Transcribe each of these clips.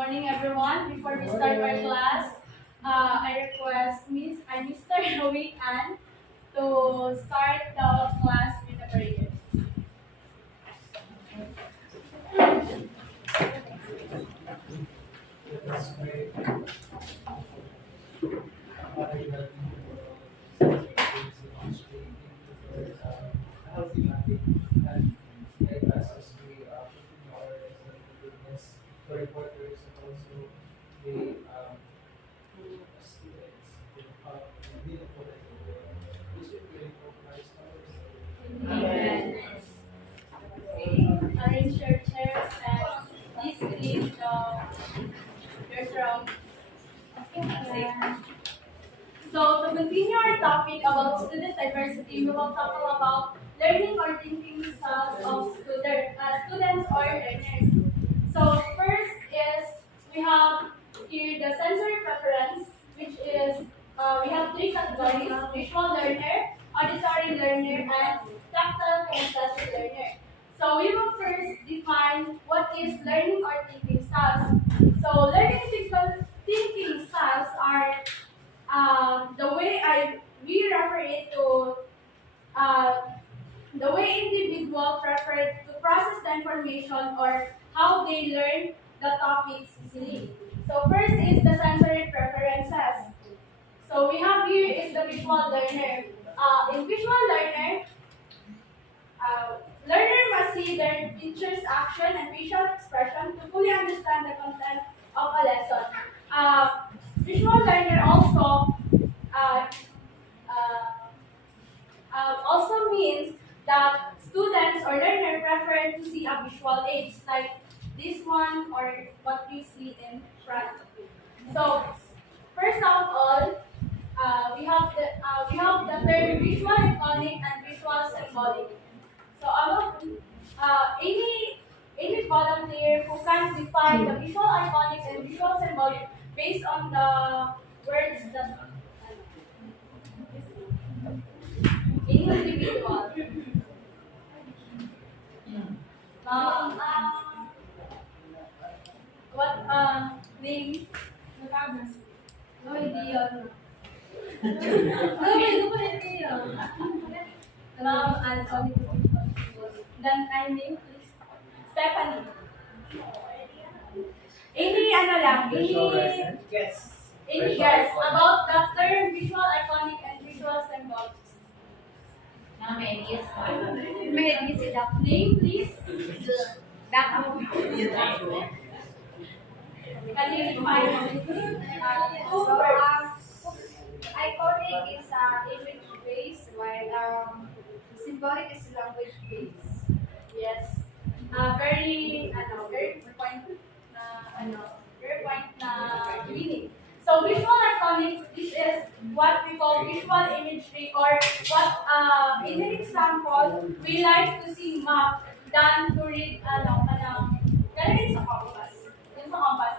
morning, everyone. Before we start our class, I request Mr. Hawaiian to start the class with a prayer. Amen. Arrange your chairs and please clean your surroundings. So, to continue our topic about student diversity, we will talk about learning or thinking styles of students or learners. So, first is we have here the sensory preference, which is we have three categories: visual learner, auditory learner, and tactile kinesthetic learner. So, we will first define what is learning or thinking styles. So, thinking styles are the way we refer it to uh, the way individual prefer to process the information or how they learn the topics easily. So first is the sensory preferences. So we have here is the visual learner. In visual learner, learner must see their teacher's action and facial expression to fully understand the content of a lesson. Visual learner uh, also means that students or learner prefer to see a visual aids like this one or what you see in front. So first of all, we have the term visual iconic and visual symbolic. So any volunteer who can define the visual iconic and visual symbolic based on the words that any individual. What name? No idea. No idea. Anthony. Then I name please. Stephanie. Any guess about the term visual iconic and visual symbolic? May say that name, please. Can you define two words? Iconic is image based, while symbolic is language based. Yes. Very point na meaning. So visual iconic, this is what we call visual imagery or what in an example, we like to see map than to read ganun sa compass. Yung sa compass.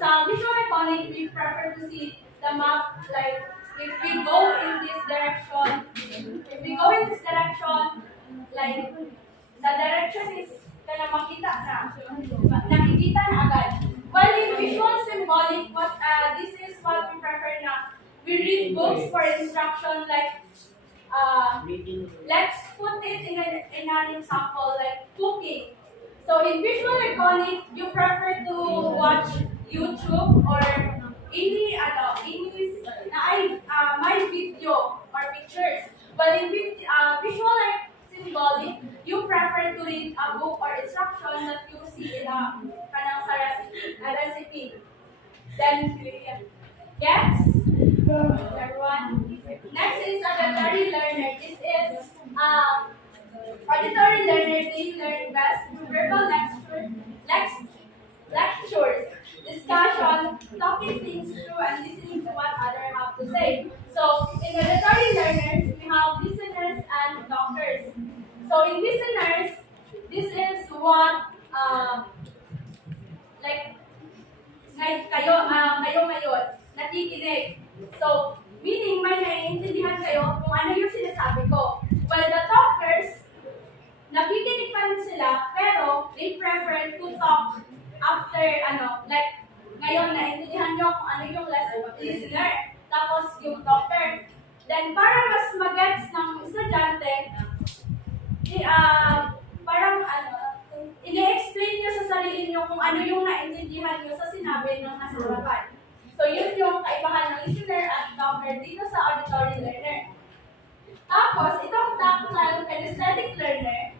Sa visual iconic, we prefer to see the map like if we go in this direction, like the direction is kaya makita na. Nakikita na agad. While in visual symbolic, this is what we prefer na. We read books for instruction like let's put it in an example like cooking. So in visual iconic, you prefer to watch YouTube or any my video or pictures. But in visual symbolic, you prefer to read a book or instruction that you see in a recipe. Then, yes, everyone. Next is auditory learner. This is auditory learner. They learn best through verbal lectures, discussion, talking things through, and listening to what others have to say. So, in auditory learners, we have listeners and talkers. So, in listeners, this is what like kayo ngayon, nakikinig. So, meaning may naiintindihan kayo kung ano yung sinasabi ko. Well, the talkers, nakikinig pa rin sila, pero they prefer to talk after, Ngayon, naintindihan nyo kung ano yung listener, tapos yung talker. Then, para mas magets ng estudyante, parang ini-explain nyo sa sarili nyo kung ano yung naintindihan nyo sa sinabi ng nasa harapan. So, yun yung kaibahan ng listener at talker dito sa auditory learner. Tapos, itong tactile kinesthetic learner,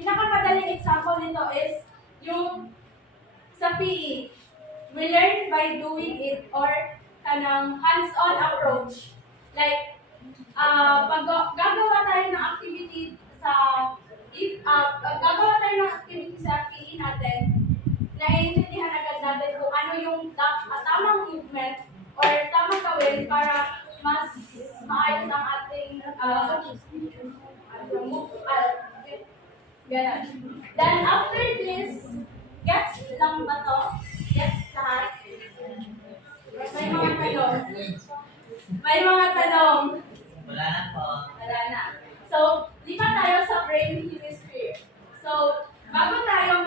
pinakamadaling example nito is yung sa PE. We learn by doing it or kanang hands-on approach. Like, pag gagawa tayo ng activity sa gagawa tayo ng activity sa PE natin, naiintindihan agad natin kung ano yung tamang movement or tamang gawin para mas maayos ang ating ganun. Then after this, gets lang ba to? Gets lahat? May mga tanong. May mga tanong. Wala na po. Wala na. So, lipat tayo sa brain hemisphere. So, bago tayo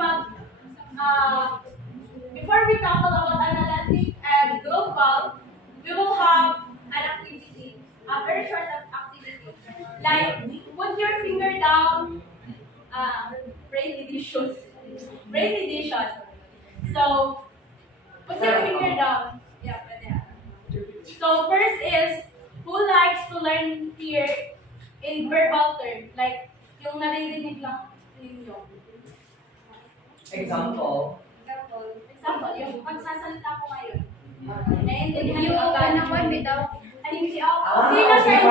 before we talk about analytic and global, we will have an activity, a very short activity. Like, put your finger down, brain edition. Brain edition. So, put your finger down. Yeah, pwede. So, first is, who likes to learn here in verbal term? Like, yung naririnig lang ninyo. Example. Example, yung pagsasalita ko ngayon. Naiintindihan nyo agad naman without Ay, hindi okay na sa inyo.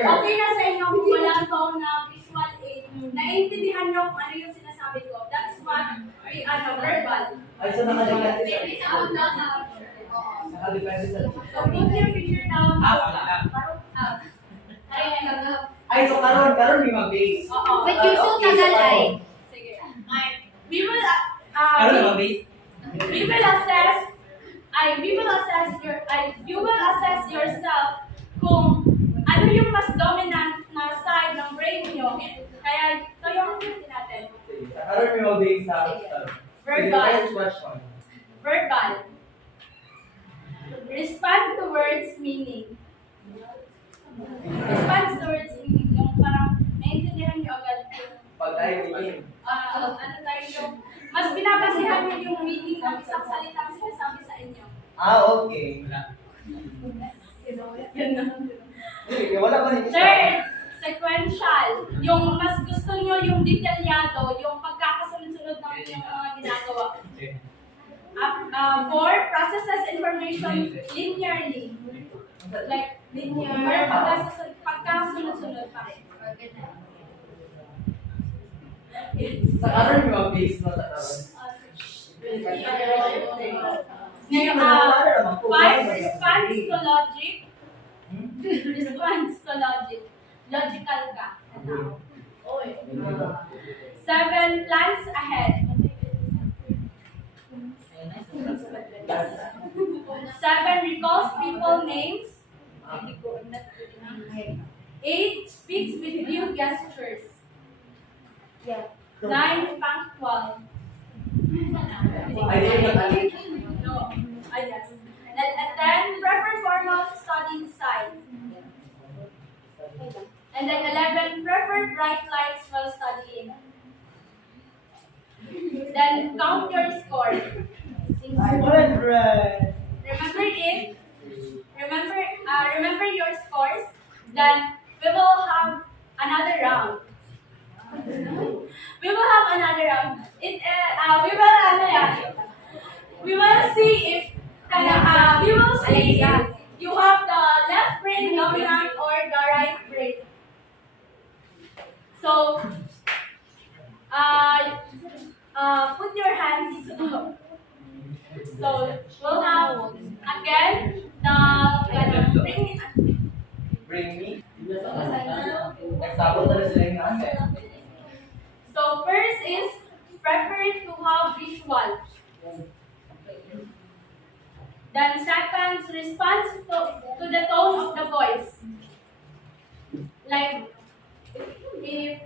Okay na sa inyo kung wala ko na visual aid. Naiintindihan nyo kung ano yung sinasabi ko. That's what we verbal. Ay, so nakadepende sa... Maybe sa Nakadepende sa... So, put your finger down. Ay, so karon may mag-base. Oo. But you still tagalay. Sige. We will Karon mag-base? you will assess yourself kung ano yung mas dominant na side ng brain nyo. Kaya ito yung activity natin. Karon may mag-base sa... Verbal. Next question. Verbal. Respond to words meaning. Respond to words meaning. Yung parang naiintindihan nyo agad yung Pag tayo meaning. ano tayo yung mas binabasihan nyo yung meaning ng isang salitang sinasabi sa inyo. Okay. Yan na. Hindi, wala pa rin isa. Third, sequential. Yung mas gusto nyo yung detalyado, yung pagkakasunod-sunod ng yung mga ginagawa. Four, processes information linearly. Like, linear, pagkasunod-sunod pa rin. Sa karon may mag-base na sa karon. Five, response to logic. Response to logic. Logical ka. Seven, plans ahead. Seven, recalls people names. Eight, speaks with few gestures. Nine, punctual. Ay, di No. Yes. And then, prefer formal study style. And then 11, prefer bright lights while studying. Then, count your score. Remember it. Remember your scores. Then, we will have another round. We will have another round. We will see if you have the left brain dominant or the right brain. So, put your hands up. So, we'll have again Bring me. Example na sila yung nasa. So, first is prefer to have visual. Then second, response to the tone of the voice. Like, if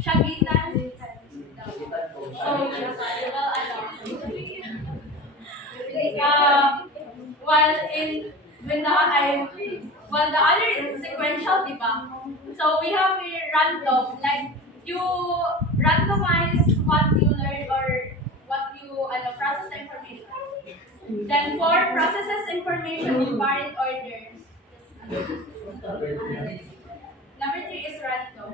shagitan, so, while in when the I while the other is sequential, diba? So we have a random, like you randomize what you learn or what you process the information. Then for processes information in varied order. Number 3 is random.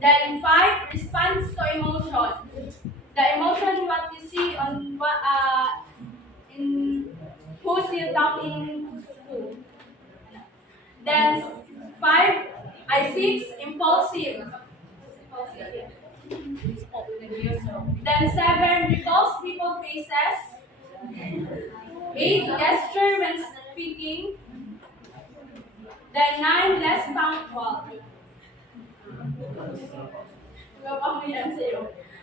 Then 5 responds to emotion. The emotion what you see on what in who's you talking to. Then 6 impulsive. Then 7 recalls people faces. 8 gesture when speaking. Then 9 less punctual.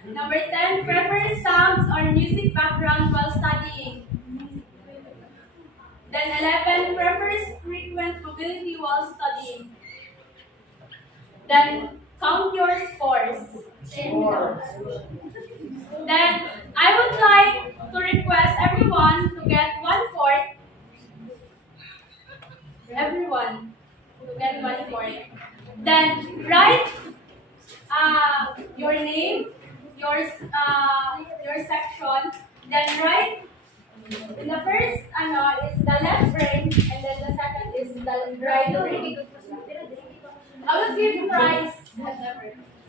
Number 10 prefers sounds or music background while studying. Then 11 prefers frequent mobility while studying. Then count your scores. Then I would like to request everyone to get 1/4. Everyone to get 1/4. Then write your name, your section. Then write in the first is the left brain, and then the second is the right brain. I will give prize.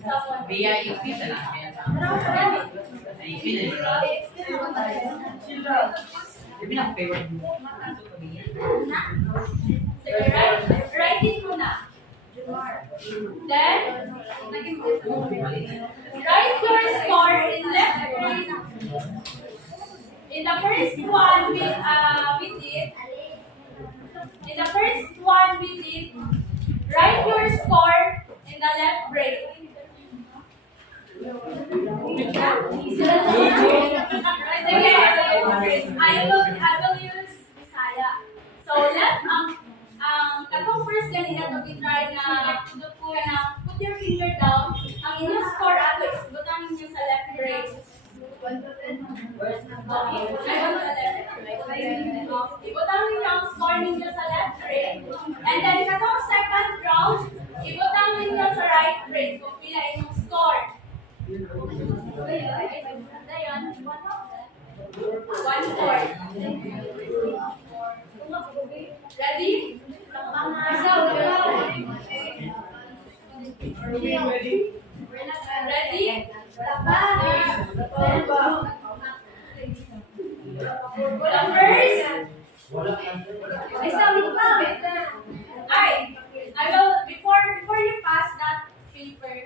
Someone. Via you feel na. You feel it. Yung pinaka-favorite mo. Sige, write it muna. Then, write your score in left brain. In the first one we did, write your score in the left brain. I will use Bisaya. So left katong first ganina to be try na put your finger down. Ang inyong score ato is butang niyo sa left brain. Ibutang ninyo ang score ninyo sa left brain. And then katong second round, ibutang ninyo sa right brain kung pila inyong score. One-fourth. Ready? Ready? The first. I will before you pass that paper,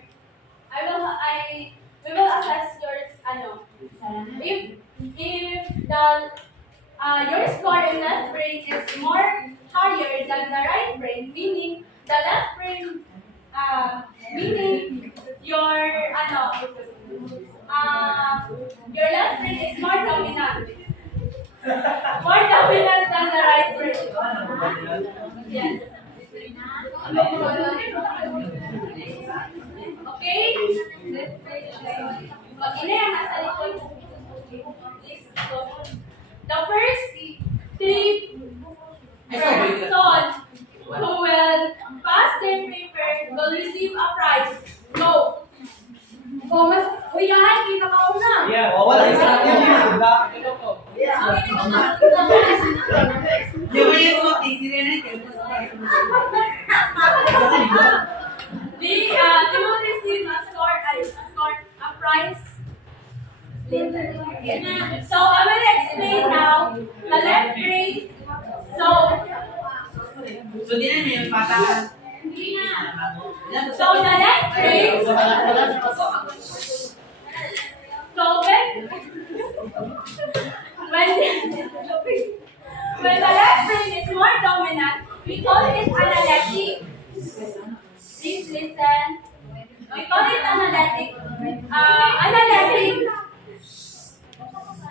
we will assess yours if the your score in left brain is more higher than the right brain, meaning the left brain meaning your left brain is more dominant. More dominant than the right brain. Yes. Okay? The first 3 persons who will pass their paper will receive a prize. Go! Kita ka una. Yeah, wala isa. Di ba yung so easy rin eh? They will receive a prize later. So I will explain now the left brain. So di na niya yung patakan. So the left brain. So when the left brain is more dominant, we call it analytic. Please listen. We call it analytic.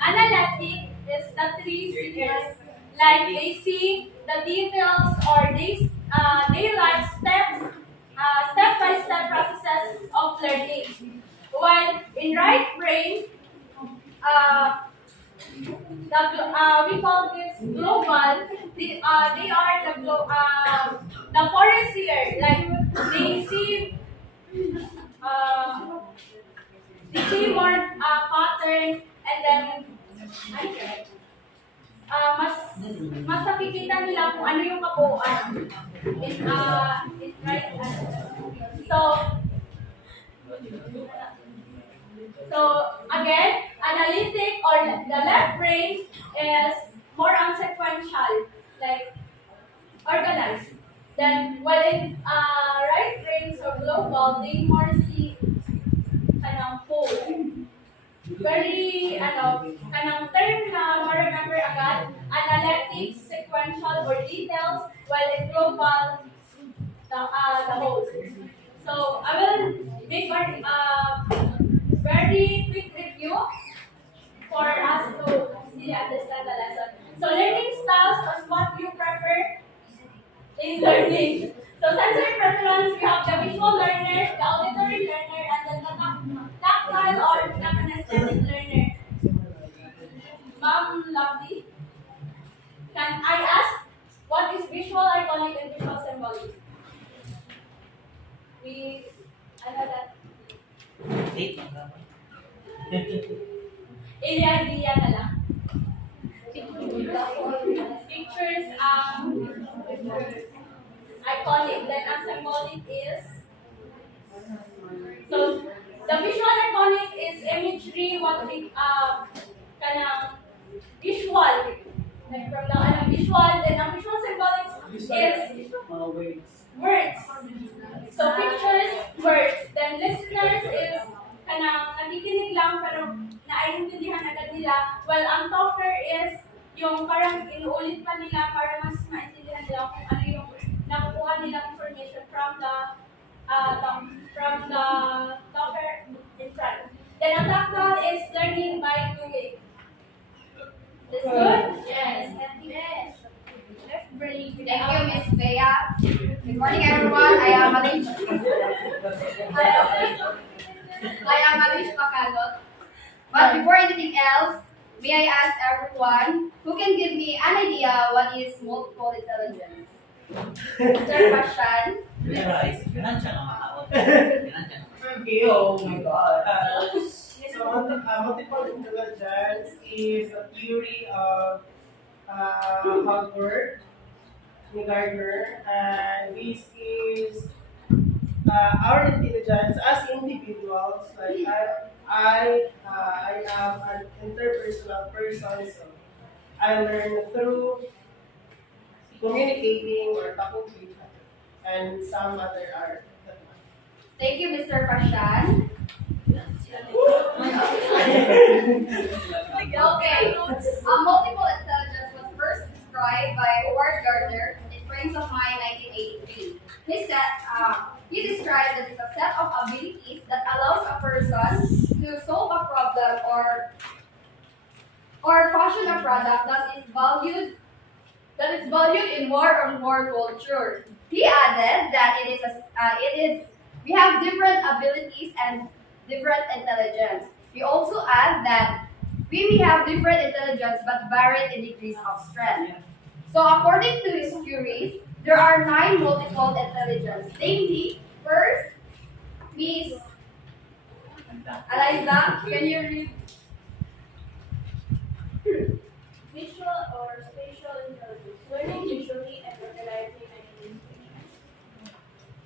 Analytic is the 3 C's. Like they see the details or they like step-by-step processes of learning. While in right brain, we call this global. They are the forest here. Like uh, they see more pattern, and then mas nakikita nila kung ano yung kabuuan. It's right. So, so again, analytic or the left brain is more on sequential, like organized. Then while in right brain or global, they more see whole. Very kanang term na ma-remember agad, analytics, sequential or details, while in global, the whole. So I will make very quick review for us to see understand the lesson. So learning styles is what you prefer in learning. So sensory preference, we have the visual learner, the auditory learner, and then the tactile or the kinesthetic learner. Ma'am Lovely, can I ask what is visual, iconic, and visual symbolic? I know that. Idea na lang. Pictures, iconic, then a symbolic is. So the visual iconic is imagery, what we visual. Like from the visual, then ang visual symbolic is words. So pictures, words. Then listeners is nakikinig lang pero naiintindihan agad nila. While ang talker is yung parang inuulit pa nila para mas maintindihan nila kung ano yung nakukuha nilang information from the talker in front. Then ang tactile is learning by doing. This good? Yes. Yes. Left brain. Thank you, Miss Bea. Good morning, everyone. I am Alice Pacanut. But before anything else, may I ask everyone who can give me an idea what is multiple intelligence? Mr. Pashan. Okay, oh my god. Multiple intelligence is a theory of Howard Gardner, and this is our intelligence as individuals. Like I am an interpersonal person, so I learn through communicating or talking to each other, and some other are. Thank you, Mr. Pashan. Okay. Multiple intelligence was first described by Howard Gardner in Frames of Mind 1983. He described that it's a set of abilities that allows a person to solve a problem or fashion a product that is valued in more or more culture. He added that we have different abilities and different intelligence. We also add that we may have different intelligence but varied in degrees of strength. So according to his theories, there are 9 multiple intelligence. Namely, first, Miss Eliza, can you read? Visual or spatial intelligence, learning visually and recognizing and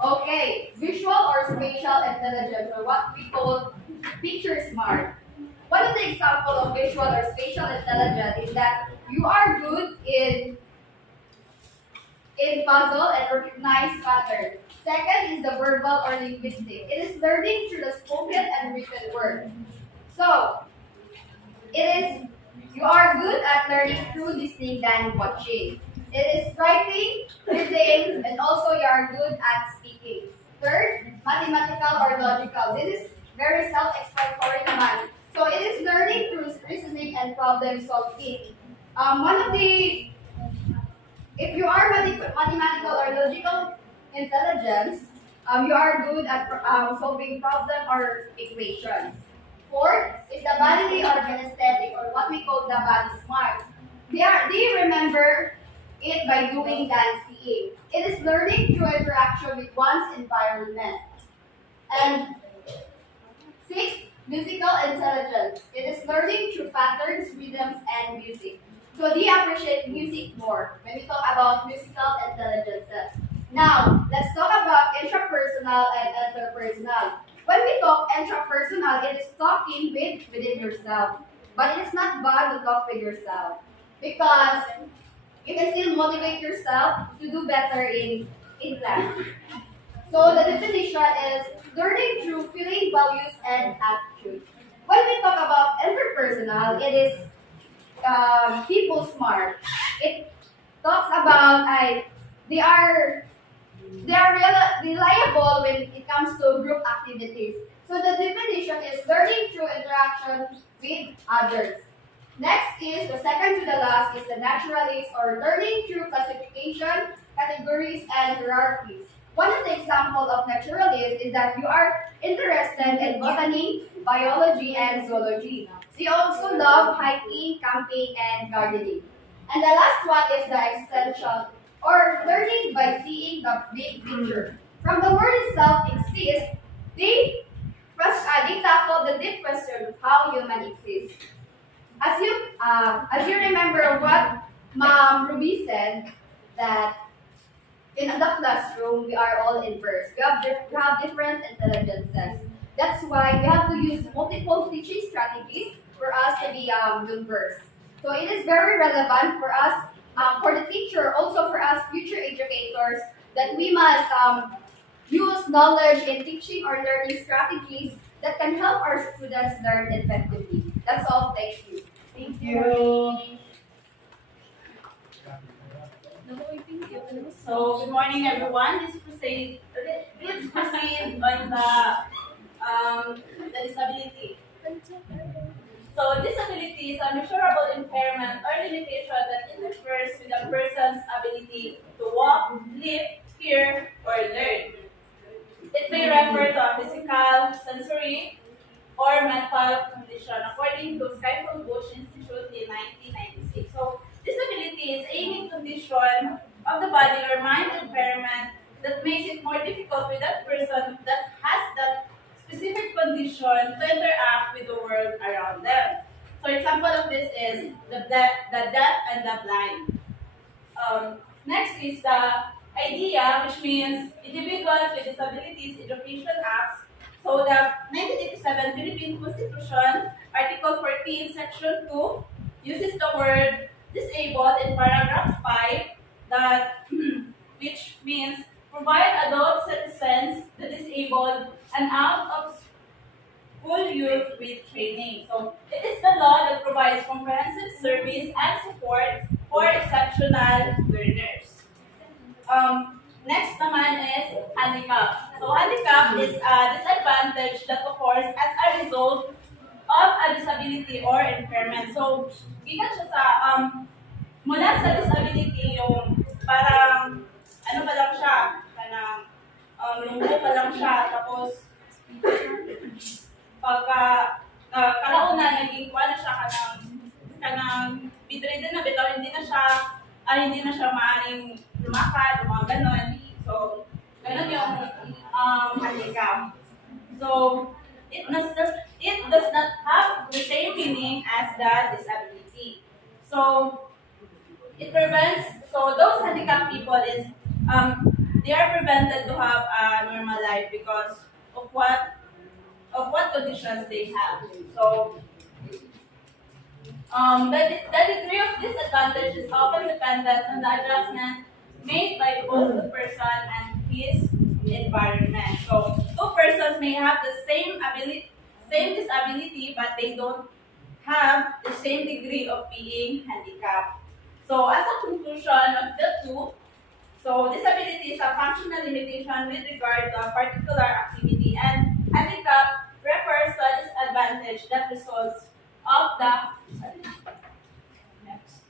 Okay, visual or spatial intelligence, or what we call picture smart. One of the examples of visual or spatial intelligence is that you are good in puzzle and recognize pattern. Second is the verbal or linguistic. It is learning through the spoken and written word. So, you are good at learning through listening than watching. It is writing, reading, and also you are good at speaking. Third, mathematical or logical. This is very self-explanatory naman. So it is learning through reasoning and problem solving. If you are mathematical or logical intelligence, you are good at solving problem or equations. Fourth is the bodily or kinesthetic, or what we call the body smart. They remember it by doing than seeing. It is learning through interaction with one's environment. And six, musical intelligence. It is learning through patterns, rhythms, and music. So they appreciate music more when we talk about musical intelligences. Now, let's talk about intrapersonal and interpersonal. When we talk intrapersonal, it is talking within yourself. But it is not bad to talk with yourself because you can still motivate yourself to do better in class. So the definition is learning through feeling, values, and attitude. When we talk about interpersonal, it is people smart. It talks about reliable when it comes to group activities. So the definition is learning through interaction with others. Next is the second to the last is the naturalist, or learning through classification, categories, and hierarchies. One of the examples of naturalist is that you are interested in botany, biology, and zoology. So you also love hiking, camping, and gardening. And the last one is the existential, or learning by seeing the big picture. From the word itself exists, they tackle the deep question of how human exists. As you remember what Ma'am Ruby said, that in the classroom we are all inverse. We have different intelligences. That's why we have to use multiple teaching strategies for us to be diverse. So it is very relevant for us, for the teacher, also for us future educators, that we must use knowledge in teaching or learning strategies that can help our students learn effectively. That's all. Thank you. Thank you. So, good morning, everyone. Let's proceed on the disability. So, disability is a measurable impairment or limitation that interferes with a person's ability to walk, live, hear, or learn. It may refer to a physical, sensory, or mental condition, according to Skyfall Bush Institute in 1996. So, disability is any condition of the body or mind impairment that makes it more difficult with that person that has that specific condition to interact with the world around them. So, example of this is the deaf and the blind. Next is the IDEA, which means Individuals with Disabilities Education Acts. So the 1987 Philippine Constitution, Article 14, Section 2, uses the word disabled in paragraph 5, that which means provide adult citizens, the disabled, and out of school youth with training. So it is the law that provides comprehensive service and support for exceptional learners. Next naman is handicap. So handicap is a disadvantage that occurs as a result of a disability or impairment. So gikan siya sa mula sa disability yung parang ano pa lang siya, kanang lumbo pa lang siya, tapos pagka kalauna naging kuha na siya kanang bedridden na bitaw, hindi na siya maaaring lumakad, mga ganon. So, ganon yung handicap. So, it does not have the same meaning as the disability. So, those handicapped people they are prevented to have a normal life because of what conditions they have. So, the degree of disadvantage is often dependent on the adjustment made by both the person and his environment. So, two persons may have the same disability, but they don't have the same degree of being handicapped. So, as a conclusion of the two, so disability is a functional limitation with regard to a particular activity, and handicap refers to a disadvantage that results of the next.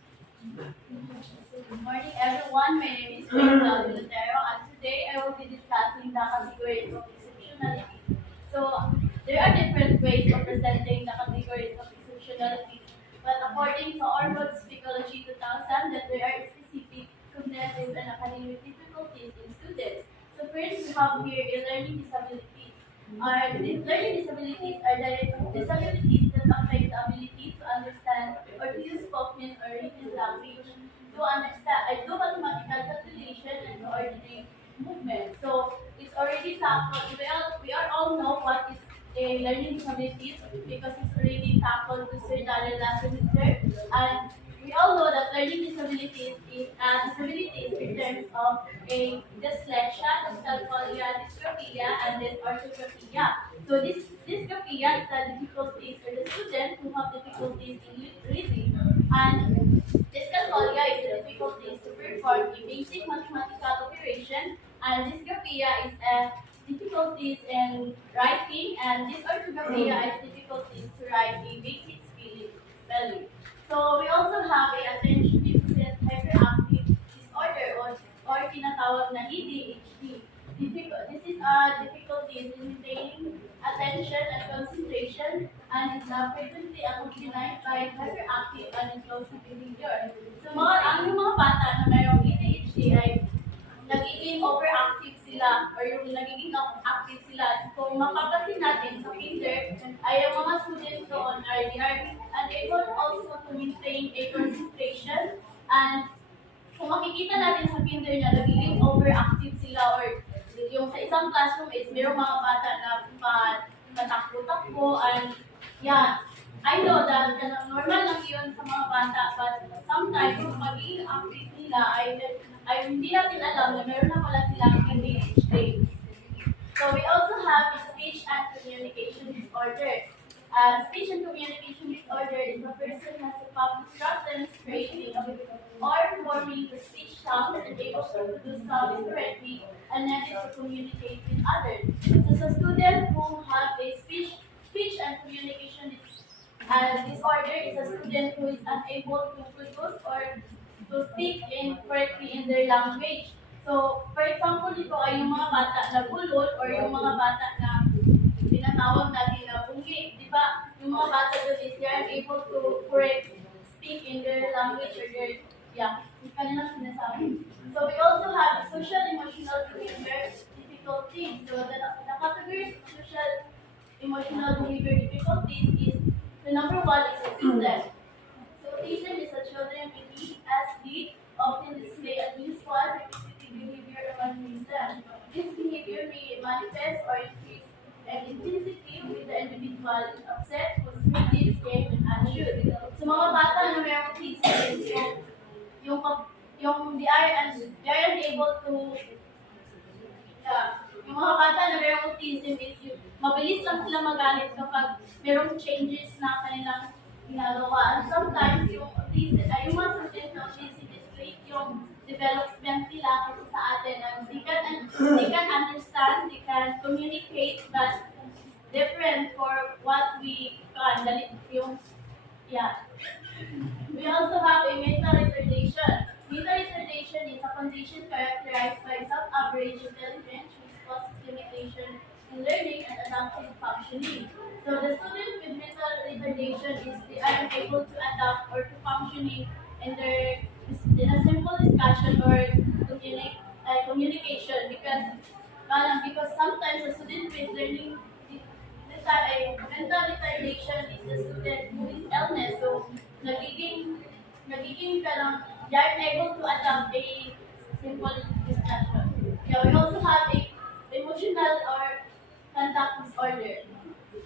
Good morning, everyone. My name is Lotero, and today I will be discussing the categories of exceptionality. So, There are different ways of presenting the categories of exceptionality, but according to Ormond's Psychology 2000, that there are specific cognitive and academic difficulties in students. So first, we have here a learning disabilities. Learning disabilities are the disabilities that affect the ability to understand or to use spoken or written language, to understand, do mathematical calculation and to ordinary movement. So it's already tackled. We all know what is a learning disabilities because it's already tackled to Sir Daniel last semester. And we all know that learning disabilities is disabilities in terms of a dyslexia, dyscalculia, dysgraphia, and then orthography. So this dysgraphia is the difficulties for the student who have difficulties in reading, and dyscalculia is the difficulties to perform a basic mathematical operation, and dysgraphia is difficulties in writing, and dysarthrographia is difficulties to write a basic spelling. So we also have a attention deficit hyperactive disorder or tinatawag na EDHD. This is difficulties in maintaining attention and concentration, and is frequently accompanied by hyperactive and explosive behavior. So yung mga bata na mayroong EDHD ay nagiging overactive sila or yung nagiging active sila. Kung mapapansin natin sa kinder, ay yung mga students doon they are unable also to maintain a concentration, and kung makikita natin sa kinder na nagiging overactive sila or yung sa isang classroom is mayroong mga bata na patakbo-takbo, and I know that normal lang yun sa mga bata, but sometimes yung magiging active nila ay hindi natin alam na meron na pala silang ADHD. So we also have speech and communication disorder. Speech and communication disorder is a person who has problems creating or forming the speech sounds and able to produce sounds correctly and then to communicate with others. So a student who have a speech and communication disorder is a student who is unable to produce or to speak correctly in their language. So, for example, dito ay yung mga bata na bulol or yung mga bata na tinatawag natin na bungi. Di ba? Yung mga bata doon is they are able to speak in their language or their, yung kanilang sinasabi. So, we also have social emotional behavior difficulties. So, the categories of social emotional behavior difficulties is, the number one is autism. So, autism is a children with ESD often display unusual repetitive behavior among themselves. This behavior may manifest or increase in intensity with the individual is upset, frustrated, scared, and anxious. So, mga bata na mayroong autism is yung they are unable to yung mga bata na mayroong autism is mabilis lang sila magalit kapag mayroong changes na kanilang ginagawa. And sometimes yung autism, yung mga student na autism is late yung development nila kasi sa atin. And they can understand, they can communicate, but different for what we can. We also have a mental retardation. Mental retardation is a condition characterized by sub-average intelligence which causes limitation in learning and adaptive functioning. So the student with mental retardation is they are unable to adapt or to functioning in a simple discussion or communication because sometimes a student with learning mental retardation is a student who is illness. So nagiging they are able to adapt a simple discussion. We also have a emotional or conduct disorder.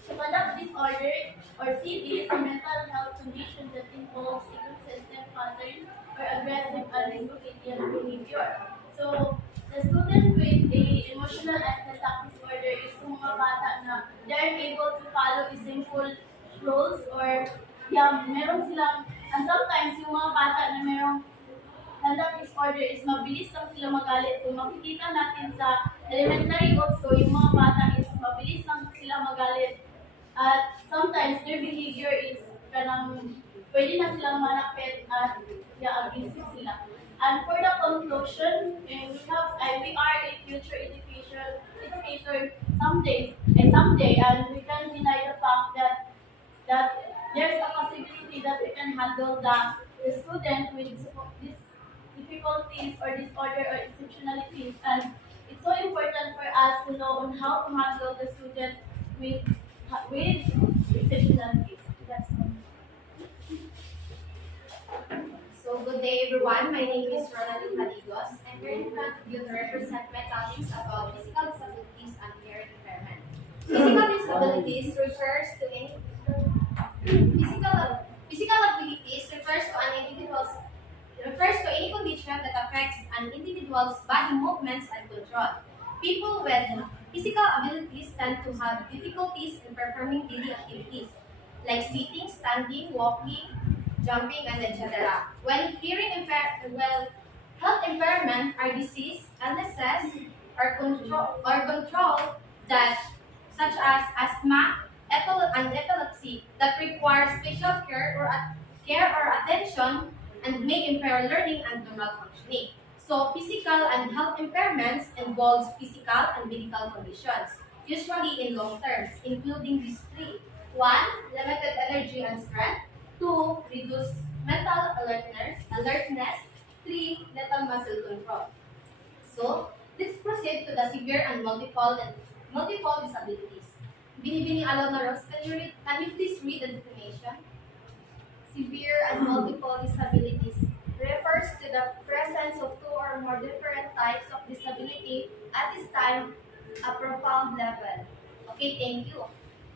So conduct disorder or CD is a mental health condition that involves inconsistent pattern or aggressive and disobedient behavior. So the student with a emotional and conduct disorder is yung mga bata na they are able to follow the simple rules or meron silang, and sometimes yung mga bata na merong conduct disorder is mabilis lang sila magalit. Kung makikita natin sa elementary also, yung mga bata is mabilis lang sila magalit. At sometimes their behavior is pwede na silang manakit at abusive sila. And for the conclusion, we are a future educator someday, and we can that there's a possibility that we can handle the student with these difficulties or disorder or exceptionalities. And it's so important for us to know on how to handle the student with exceptionalities. That's all. So good day everyone, my name is Padigos. I'm here in front of you to represent my topics about physical disabilities and hearing impairment. Physical disabilities refers to any physical abilities refers to any condition that affects an individual's body movements and control. People with physical abilities tend to have difficulties in performing daily activities like sitting, standing, walking, jumping, and etc. Well, health impairment are disease, illnesses, or control that such as asthma, and epilepsy that require special care or attention and may impair learning and normal functioning. So physical and health impairments involves physical and medical conditions, usually in long terms, including these three. One, limited energy and strength. Two, reduced mental alertness. Three, little muscle control. So, let's proceed to the severe and multiple disabilities. Binibini Alonaros, can you please read the definition? Severe and multiple disabilities refers to the presence of two or more different types of disability at this time a profound level. Okay, thank you.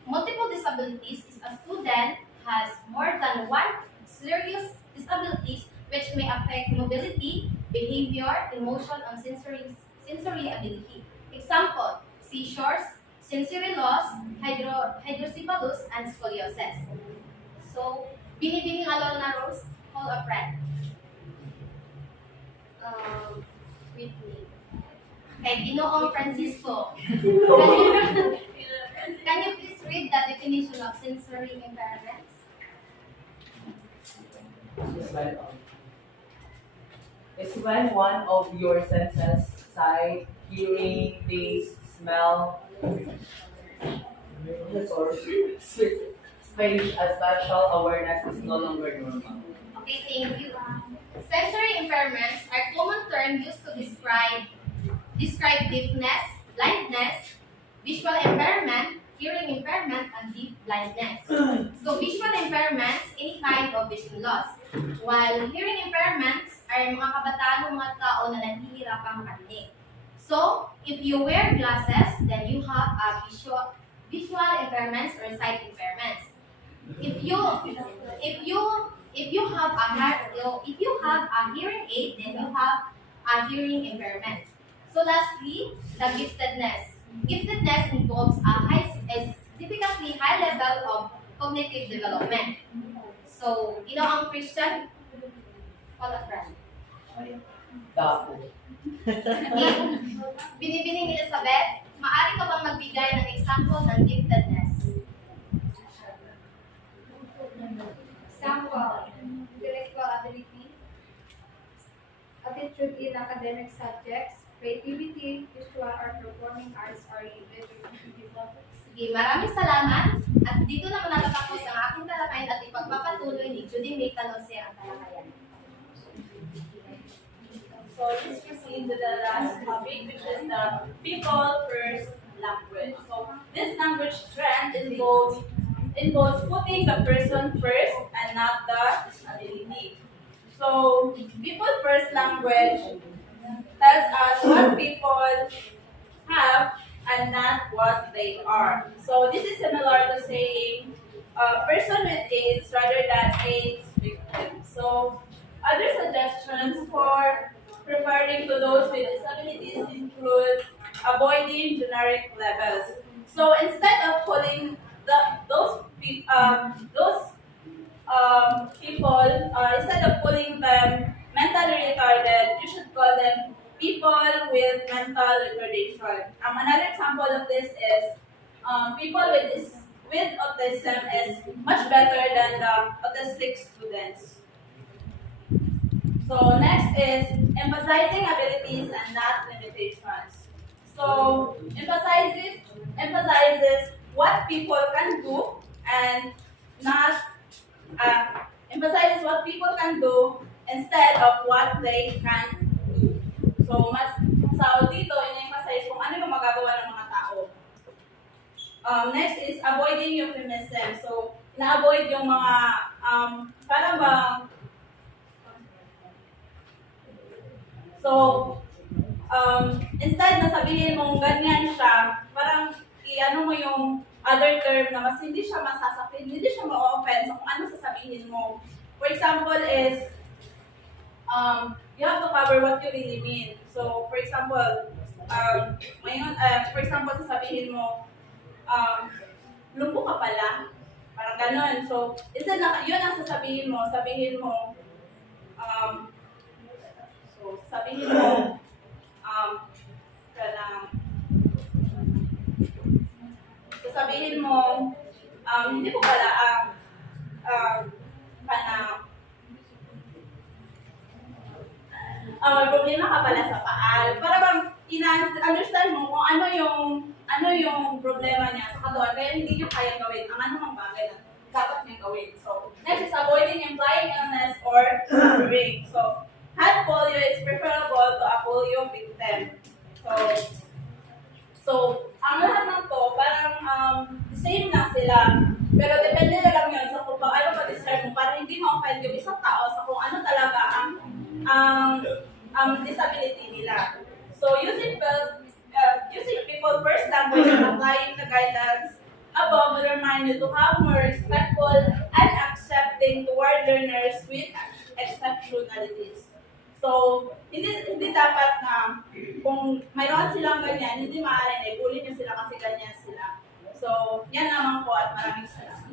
Multiple disabilities is a student has more than one serious disabilities which may affect mobility, behavior, emotion, and sensory ability. Example, seizures, sensory loss, hydrocephalus, and scoliosis. So, binibining alone na Rose, call a friend. With me. Okay, Ginoong Francisco. Can you please read the definition of sensory impairments? It's when one of your senses, sight, hearing, taste, smell, spatial awareness is no longer normal. Okay, thank you. Sensory impairments are common terms used to describe deafness, blindness, visual impairment, hearing impairment, and deaf blindness. So visual impairments, any kind of vision loss. While hearing impairments are mga kabataan o mga tao na naghihirapang marinig. So, if you wear glasses, then you have a visual impairments or sight impairments. If you have a hearing aid, then you have a hearing impairment. So lastly, the giftedness. Giftedness involves is typically high level of cognitive development. So, ang Christian, call a friend. Tapo. Okay. Binibining Elizabeth, maaari ka bang magbigay ng example ng giftedness? Example, intellectual ability, attitude in academic subjects, creativity, visual or performing arts or Sige, maraming salamat. At dito na matatapos ang aking talakayan at ipagpapatuloy ni Judy May Talose ang talakayan. So let's proceed to the last topic, which is the people first language. So this language trend involves putting the person first and not the ability. So people first language tells us what people have and not what they are. So this is similar to saying person with AIDS rather than AIDS victim. So other suggestions for referring to those with disabilities include avoiding generic labels. So instead of calling those people, instead of calling them mentally retarded, you should call them people with mental retardation. Another example of this is people with autism is much better than the autistic students. So next is emphasizing abilities and not limitations. So emphasizes what people can do and not emphasizes what people can do instead of what they can do. So, mas dito, in-emphasize kung ano yung magagawa ng mga tao. Next is avoiding euphemism. So, ina-avoid yung mga, parang bang, instead na sabihin mong ganyan siya, parang i-ano mo yung other term na mas hindi siya masasakit, hindi siya ma-offense kung ano sasabihin mo. For example is, you have to cover what you really mean. So, for example, sasabihin mo, lumpo ka pala. Parang ganun. So, instead na, yun ang sabihin mo, sabihin mo, hindi ko pala may problema ka pala sa paa. Para bang understand mo kung ano yung problema niya sa katawan, kaya hindi niya kaya gawin ang anumang bagay na dapat niya gawin. So, next is avoiding implying illness or suffering. So, hand polio is preferable to a polio victim. So, ang lahat ng to, parang same lang sila. Pero depende na lang yun sa kung ano pa-discern mo para hindi ma-offend yung isang tao sa kung ano talaga ang disability nila. So, using people first language and applying the guidance above will remind you to have more respectful and accepting toward learners with exceptionalities. So, hindi dapat na kung mayroon silang ganyan, hindi maaaring i-bully nyo sila kasi ganyan sila. So, yan naman po at maraming salamat.